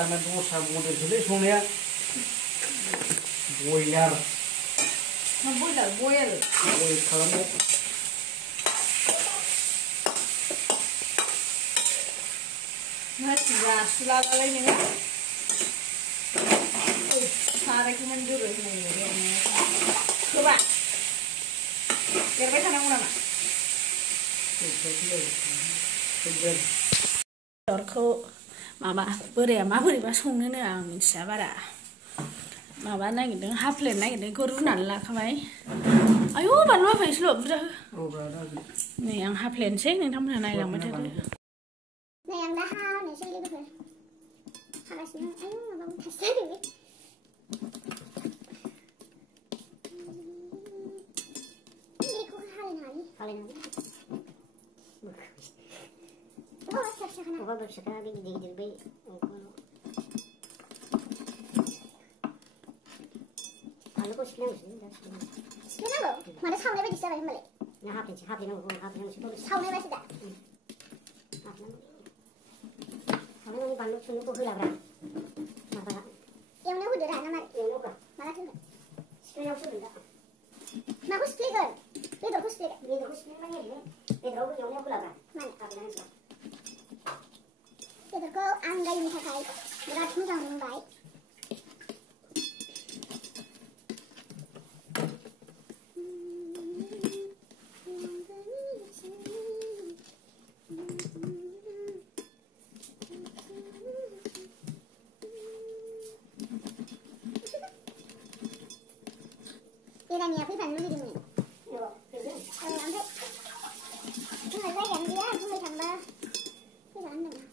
आंना दस्रा मडेलसोलै संनाया बयलार बयल खालामनाय जासुलाबालाय नोङो सारायखौ मोनजोबो होबा एरबाय थानांगौ नामा बेदरखौ माबा बोराया माबोरैबा संनोनो आं मिथिया बारा माबा नागिरदों हाफ प्लेट नागिरदों बेखौ रुनानै लाखाबाय आयौ बानलु आफायसोल' बुरजा हो नै आं हाफ प्लेटसै नोंथांमोनहा नायलांबाय थादो नै आं दा हानोसै लोगोफोर हागासिनो आयौ माबा थासै बेखौ हालायनो अबा फिसाखा बे गिदिर गिदिर बै आलुखौ सिफ्लेनांगौ मानो सावनाय बायदिसो जाबाय होनबालाय ना हाफ्लेनांगौ सावनाय बायदि दा सावनाय बानलु सुनुखौ होलाब्रा माबा एवनायाव होदो रा ना मारै एवनायाव माला होगोन सिफ्लेनायावसो होगोन दा माखौ सिफ्लेगोन बेदरखौ सिफ्लेगोन माने बेदरावबो एवनायाव होलाब्रा मानो हाफ्लेनांगौ बेदरखौ आंगायनि थाखाय बिराद मोजां मोनबाय बेरानिया फैफानो लुगैदोंमोन ओमफ्राय जोंहा जायगायानो गैया बुंनो थांबा फैफानो होनदों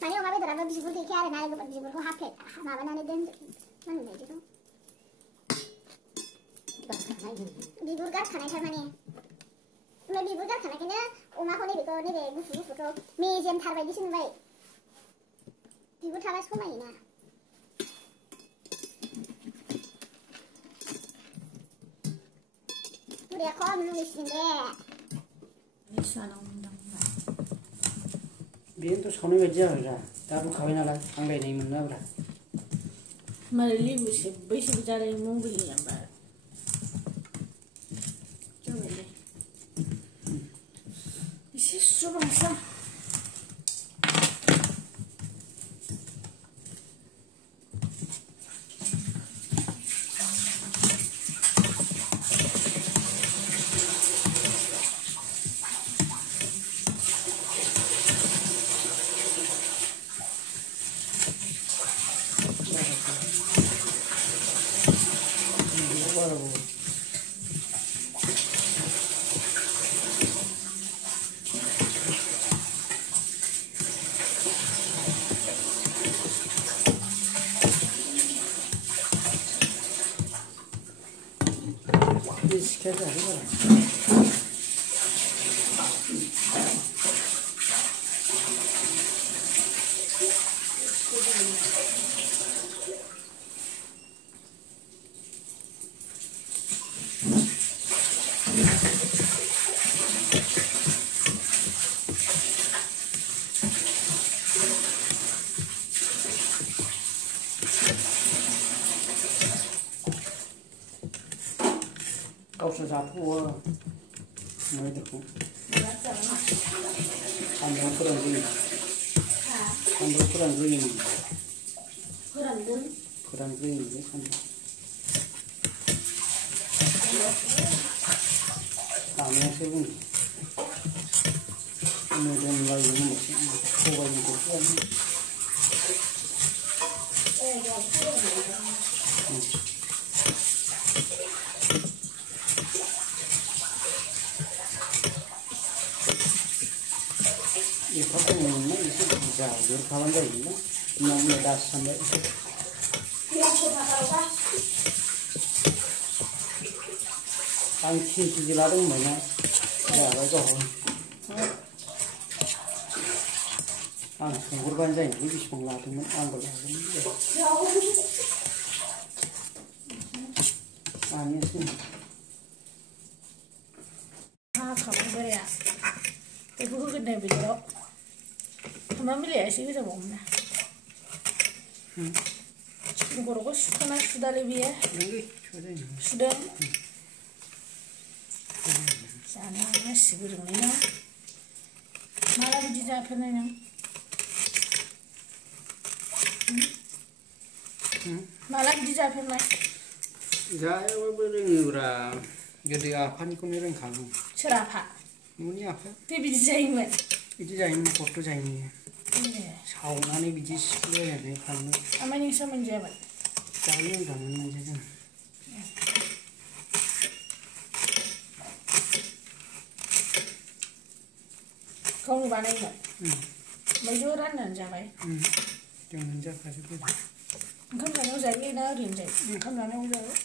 माने अमा बेदराबो बिगुर गैखाया आरोना बिगुरखौ हाफ्ले माबानानै दोनदो मा होनो बिदिखौ बिगुर गारखानाय थारमाने ओमफ्राय बिगुर गारखानायखायनो अमाखौ नैबेखौ नैबे गुफुरखौ मेजेमथार बायदिसो नुबाय बिगुर थाबा समायोना बुरिया खम लुगैसिगोन बे बेनोथ' सावनाय बायदि जाबायब्रा दा रुखाबाय नालाय आंगायनाय मोनलाब्रा मारै लेबु सेब्बैसो जालाय मबाइलनि नाम्बार जाबायलै एसे सुस्र'बांसै सिखाया जायाखै बारा गावसोर जाथ'वा मैदेरखौ सान्दुंआव फोरानग्रोयो सान्दुंआव फोरानग्रोयो फोरानग्रोयो बे सान्दुंआव जानायासो बुङो मोदोमलायो होनबासो सबायनि दरखौआनो एफा दङमोनना एसे बुरजा बेयाव खालाम जायोमोन ना उनाव दासो सानबाय आं 3 केजि लादों होनबायना जाबाय गावहा आं सोंहरबानो जायो बेसेबां लादोंमोन आंबो लागोन मानियासै हाखाबाय बोराया बेखौ होगोन बेदराव सामब्राम बिलाइया एसे गोजाबावमोन ना चिकेन खर'खौ सुखाना सुदालै बियो सुदों जानो मानसि गोरोंलै नों माला बिदि जाफेरनाय नों माला बिदि जाफेरनाय जायाबाबो रोङोब्रा गोदो आफानिखौनो रोंखागौ सोर आफा न'नि आफा बे बिदि जायोमोन बिदि जायोमोन खस्थ' जायोमोन सावनानै बिदि सिफ्लेलायनानै फानलु ओमफ्राय नोंस्रा मोनजायामोन जायो होनखामोन मोनजादों गावनो बानायोमोन ओमफ्राय ज' राननानै जाबाय जों मोनजाखाजोबो ओंखाम जानायाव जायो ना ओरैनो जायो ओंखाम जानायाव जाबाय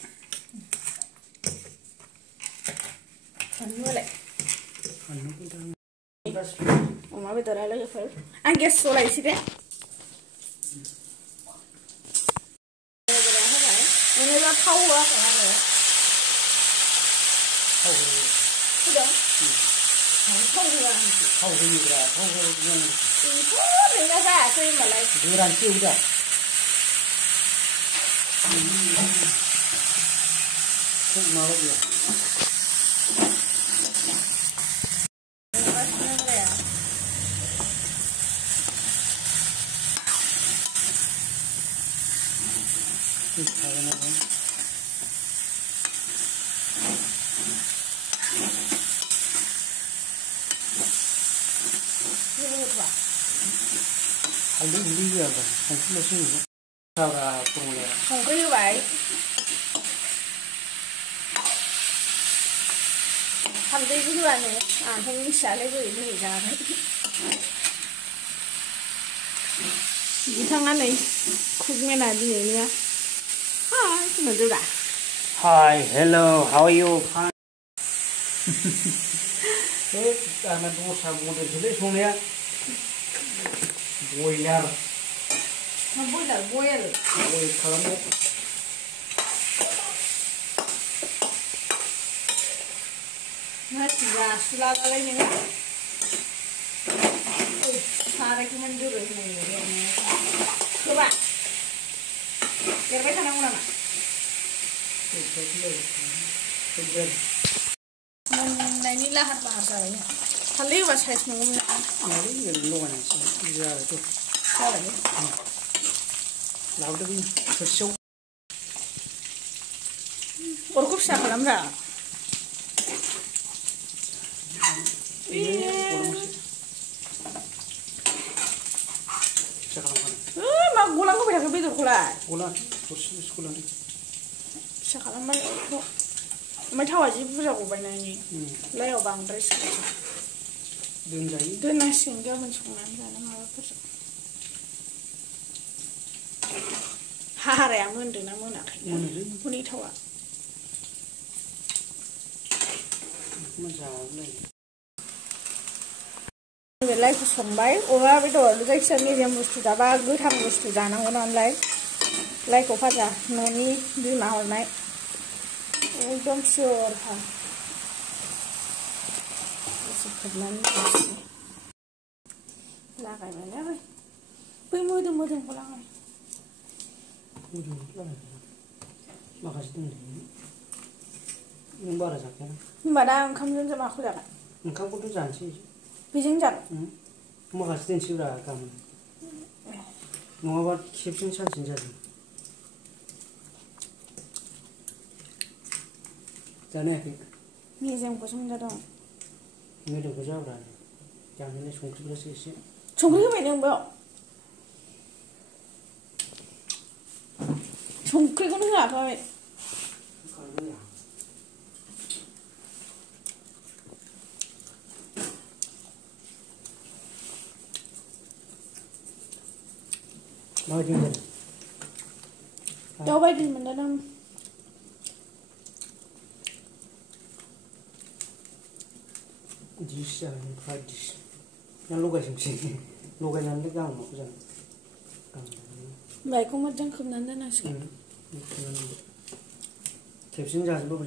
फानलुआलाय फानलुखौ अमा बेदरा लोगोफोर आं गेस जलायसै दे बेनिबा थाव होआखै आङो होदों थाव होआ थाव होयोब्रा थाव होयोब्रा बेथ' ओरैनो जायासै होनबालाय गोरानसो एवदा माबा गैया हालदै हुलदै होआब्रा संख्रिल'सो होयो साब्रा फरमुलाया संख्रि होबाय हालदैबो होआनो आंथ' मिथियालै बोरै बोरै जाबाय बिथाङा नै कुकमेना दिनैनिया हाय खोनादोंदा Hi, hello, how are you? Fine. आंना दस्रा मडेलसोलै संनाया बयलार बयलार बयल खालामनाय मानसि जासुलालाय नोङो सारायखौ माने दोरो होनाय होबा एरबाय थानांगौ नामा मोननायनि लाहार फाहार जाबाय ना हालदै होबा साइज नङोमोन ना लगायनांसिगोन जाबायथ' जाबाय लाबोदो बै थोरसियाव अरखौ फिसा खालामब्रा मा गलां होबाय थाखो बेदरखौलाय गला थोरसि गलांदो फिसा खालामबाय अरखौ ओमफ्राय थावा जि बुरजा गबाय नानि लाइआव बांद्राय सोलाय दोनजायो दोननांसिगोन गाबोन संनानै जानो माबाफोरजों हाराया मोनदों ना मोनाखै हनै थावा नैबे लाइखौ संबाय अमा बेदर जायखिजाया मिडियाम बुस्थु जाबा गोथां बुस्थु जानांगौ नालाय लाइखौ फाजा न'नि बिमा हरनाय एकदम पियरखा एसे खोबनानै लागायबाय बै मोदोमखौ लागाय माखासे दोनदों नों बारा जाखाया होनबा दा ओंखामजों माखौ जागोन ओंखामखौथ' जानोसै बेजों जागोन माखासे दोनसैब्रा गाबोन नङाबा खेबसेनो सानसेनो जादों जानो हायाखै मेजेमखौसो मोनजादों मोदोमखौ जाब्रा जानायलाय संख्रिफ्रासो एसे संख्रि होबाय नों बेयाव संख्रिखौनो होआखै माबायदि मोनजादों दाउ बायदि मोनजादों डिश जागोन फ्राइड डिश ना लगायजोबसै लगायनानै गाहाम माखौ जानो बेखौ मोजां खोबनानै दोननांसिगोन खेबसेनो जाजोबबाय